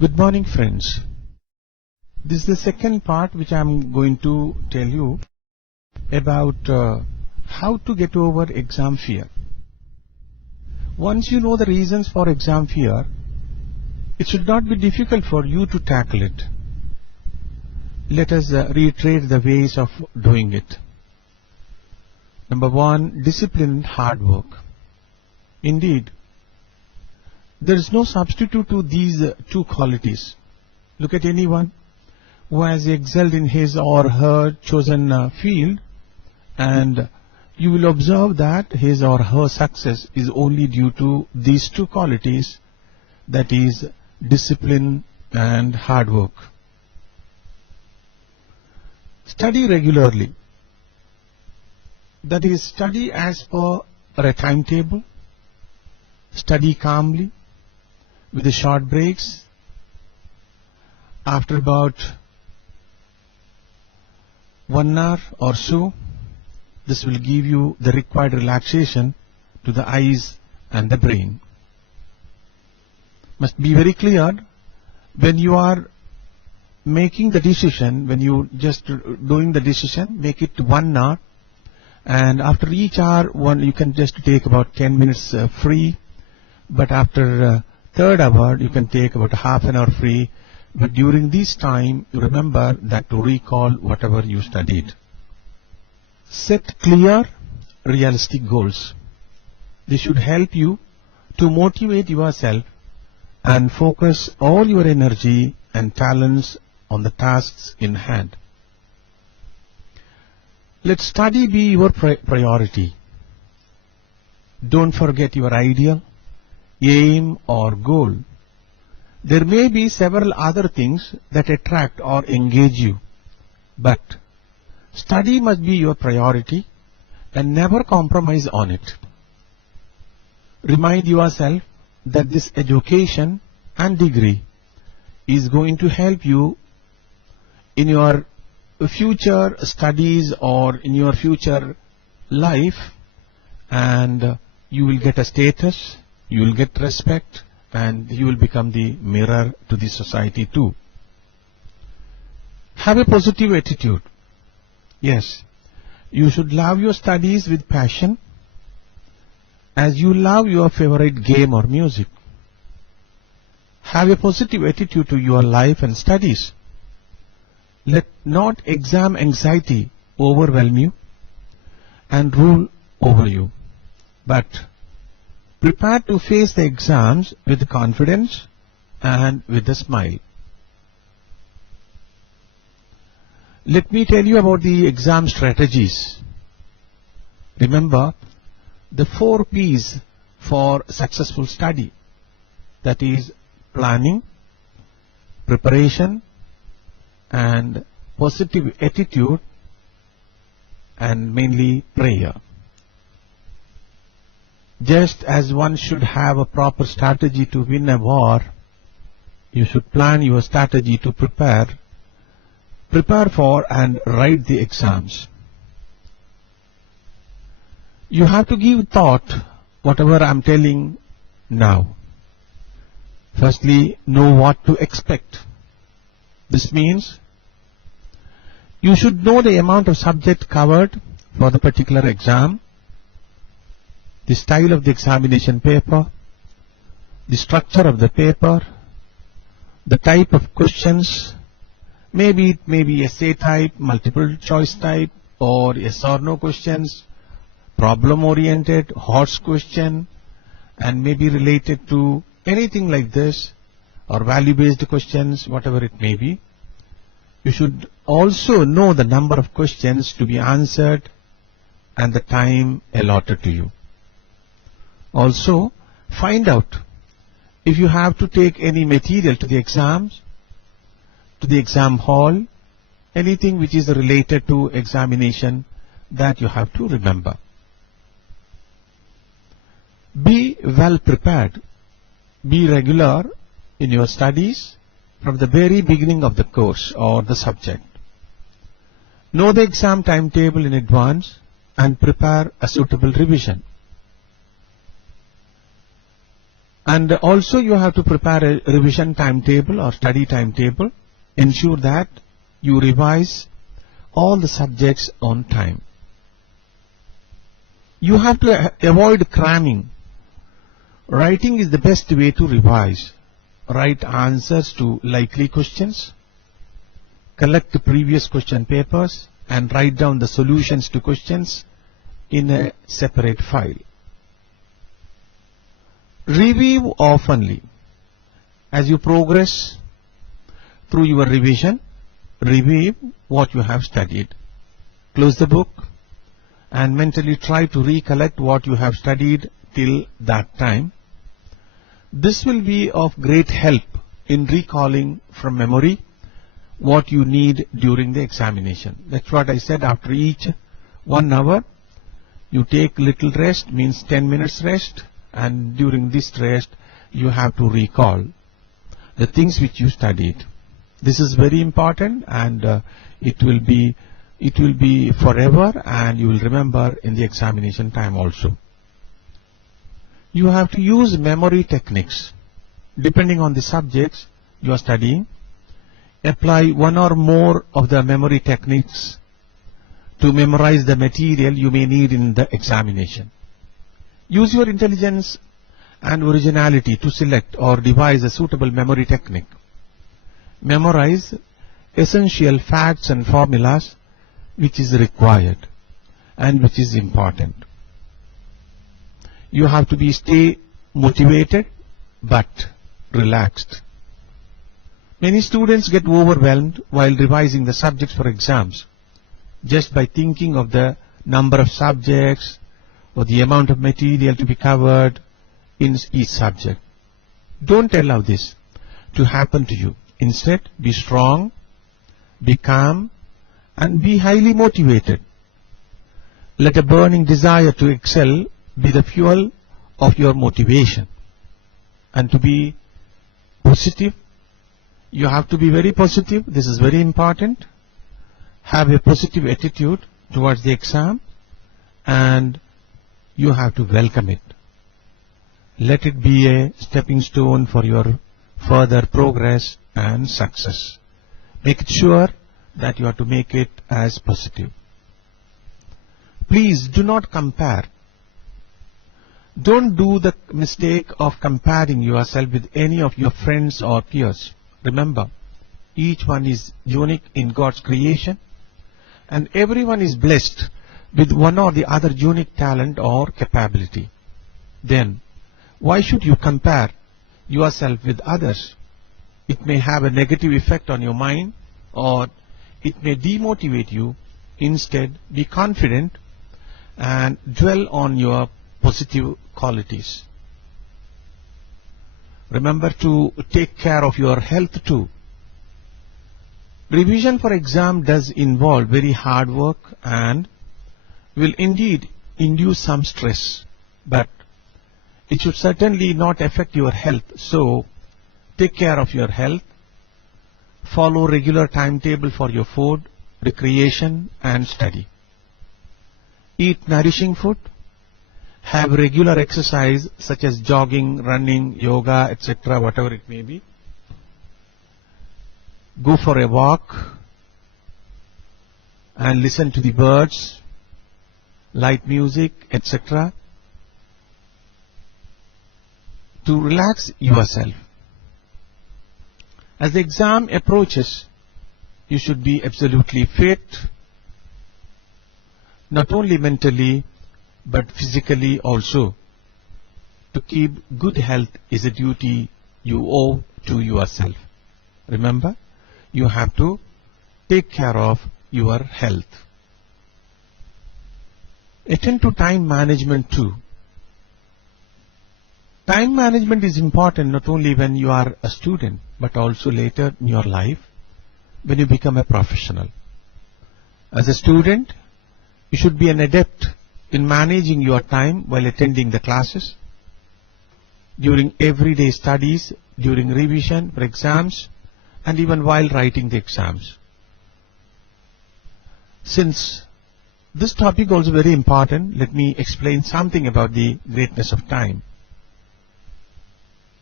Good morning, friends. This is the second part which I am going to tell you about how to get over exam fear. Once you know the reasons for exam fear, it should not be difficult for you to tackle it. Let us reiterate the ways of doing it. Number one, discipline and hard work. Indeed, there is no substitute to these two qualities. Look at anyone who has excelled in his or her chosen field, and you will observe that his or her success is only due to these two qualities, that is, discipline and hard work. Study regularly. That is, study as per a timetable. Study calmly, with the short breaks. After about 1 hour or so, this will give you the required relaxation to the eyes and the brain. Must be very clear, when you are making the decision, when you just doing the decision, make it 1 hour, and after each hour, you can just take about 10 minutes free, but after third hour, you can take about half an hour free. But during this time, you remember that to recall whatever you studied. Set clear, realistic goals. This should help you to motivate yourself and focus all your energy and talents on the tasks in hand. Let study be your priority. Don't forget your ideal, aim or goal. There may be several other things that attract or engage you, but study must be your priority and never compromise on it. Remind yourself that this education and degree is going to help you in your future studies or in your future life, and you will get a status, you will get respect, and you will become the mirror to the society too. Have a positive attitude. Yes, you should love your studies with passion as you love your favorite game or music. Have a positive attitude to your life and studies. Let not exam anxiety overwhelm you and rule over you, but prepare to face the exams with confidence and with a smile. Let me tell you about the exam strategies. Remember the 4 P's for successful study. That is, planning, preparation, and positive attitude, and mainly prayer. Just as one should have a proper strategy to win a war, you should plan your strategy to prepare for and write the exams. You have to give thought whatever I am telling now. Firstly, know what to expect. This means you should know the amount of subject covered for the particular exam, the style of the examination paper, the structure of the paper, the type of questions. Maybe it may be essay type, multiple choice type, or yes or no questions, problem oriented, horse question, and maybe related to anything like this, or value based questions, whatever it may be. You should also know the number of questions to be answered and the time allotted to you. Also, find out if you have to take any material to the exams, to the exam hall, anything which is related to examination that you have to remember. Be well prepared. Be regular in your studies from the very beginning of the course or the subject. Know the exam timetable in advance and prepare a suitable revision. And also you have to prepare a revision timetable or study timetable. Ensure that you revise all the subjects on time. You have to avoid cramming. Writing is the best way to revise. Write answers to likely questions. Collect the previous question papers and write down the solutions to questions in a separate file. Review oftenly. As you progress through your revision, review what you have studied. Close the book and mentally try to recollect what you have studied till that time. This will be of great help in recalling from memory what you need during the examination. That's what I said. After each 1 hour, you take little rest, means 10 minutes rest, and during this rest, you have to recall the things which you studied. This is very important, and it will be forever, and you will remember in the examination time also. You have to use memory techniques. Depending on the subjects you are studying, apply one or more of the memory techniques to memorize the material you may need in the examination. Use your intelligence and originality to select or devise a suitable memory technique. Memorize essential facts and formulas which is required and which is important. You have to stay motivated but relaxed. Many students get overwhelmed while revising the subjects for exams just by thinking of the number of subjects or the amount of material to be covered in each subject. Don't allow this to happen to you. Instead, be strong, be calm, and be highly motivated. Let a burning desire to excel be the fuel of your motivation. And to be positive, you have to be very positive. This is very important. Have a positive attitude towards the exam, and you have to welcome it. Let it be a stepping stone for your further progress and success. Make it sure that you have to make it as positive. Please do not compare. Don't do the mistake of comparing yourself with any of your friends or peers. Remember, each one is unique in God's creation, and everyone is blessed with one or the other unique talent or capability. Then, why should you compare yourself with others? It may have a negative effect on your mind, or it may demotivate you. Instead, be confident and dwell on your positive qualities. Remember to take care of your health too. Revision for exam does involve very hard work and will indeed induce some stress, but it should certainly not affect your health. So, take care of your health. Follow regular timetable for your food, recreation, and study. Eat nourishing food. Have regular exercise such as jogging, running, yoga, etc., whatever it may be. Go for a walk and listen to the birds, light music, etc., to relax yourself. As the exam approaches, you should be absolutely fit, not only mentally but physically also. To keep good health is a duty you owe to yourself. Remember, you have to take care of your health. Attend to time management too. Time management is important not only when you are a student, but also later in your life when you become a professional. As a student, you should be an adept in managing your time while attending the classes, during everyday studies, during revision for exams, and even while writing the exams. Since this topic also very important, let me explain something about the greatness of time.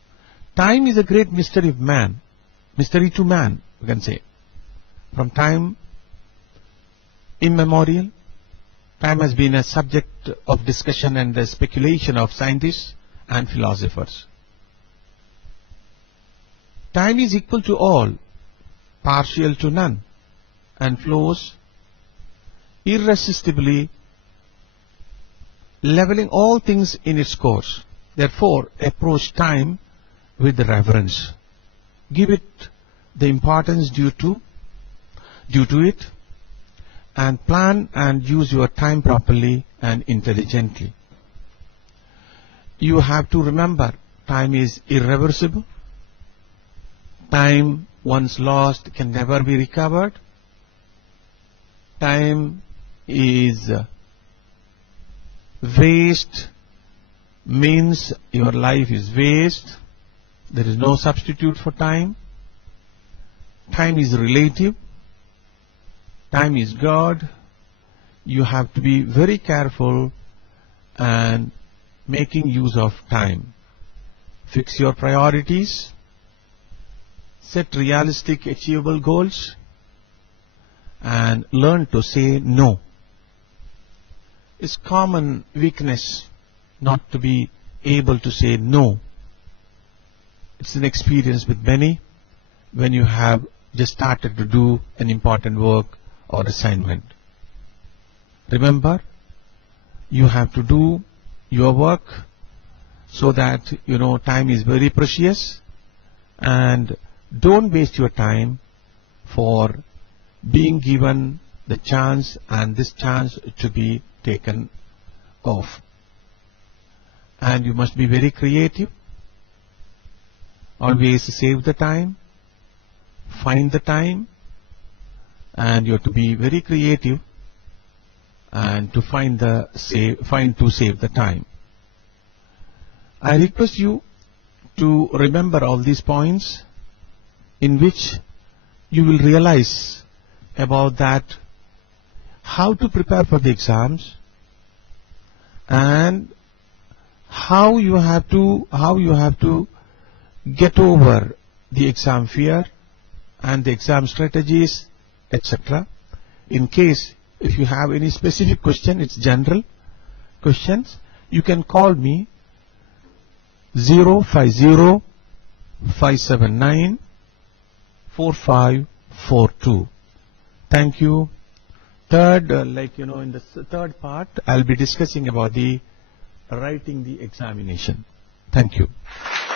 Time is a great mystery of man, mystery to man, we can say. From time immemorial, time has been a subject of discussion and speculation of scientists and philosophers. Time is equal to all, partial to none, and flows irresistibly, leveling all things in its course. Therefore, approach time with reverence. Give it the importance due to it, and plan and use your time properly and intelligently. You have to remember, time is irreversible. Time once lost can never be recovered. Time is waste, means your life is waste. There is no substitute for time. Time is relative. Time is God. You have to be very careful and making use of time. Fix your priorities. Set realistic, achievable goals. And learn to say no. It's common weakness not to be able to say no. It's an experience with many when you have just started to do an important work or assignment. Remember, you have to do your work so that time is very precious, and don't waste your time for being given the chance and this chance to be taken off. And you must be very creative. Always save the time, find the time, and you have to be very creative and to save the time. I request you to remember all these points, in which you will realize about that how to prepare for the exams and how you have to get over the exam fear and the exam strategies, etc. In case if you have any specific question, it's general questions, you can call me 050-579-4542. Thank you. Third, in the third part, I'll be discussing about the writing the examination. Thank you.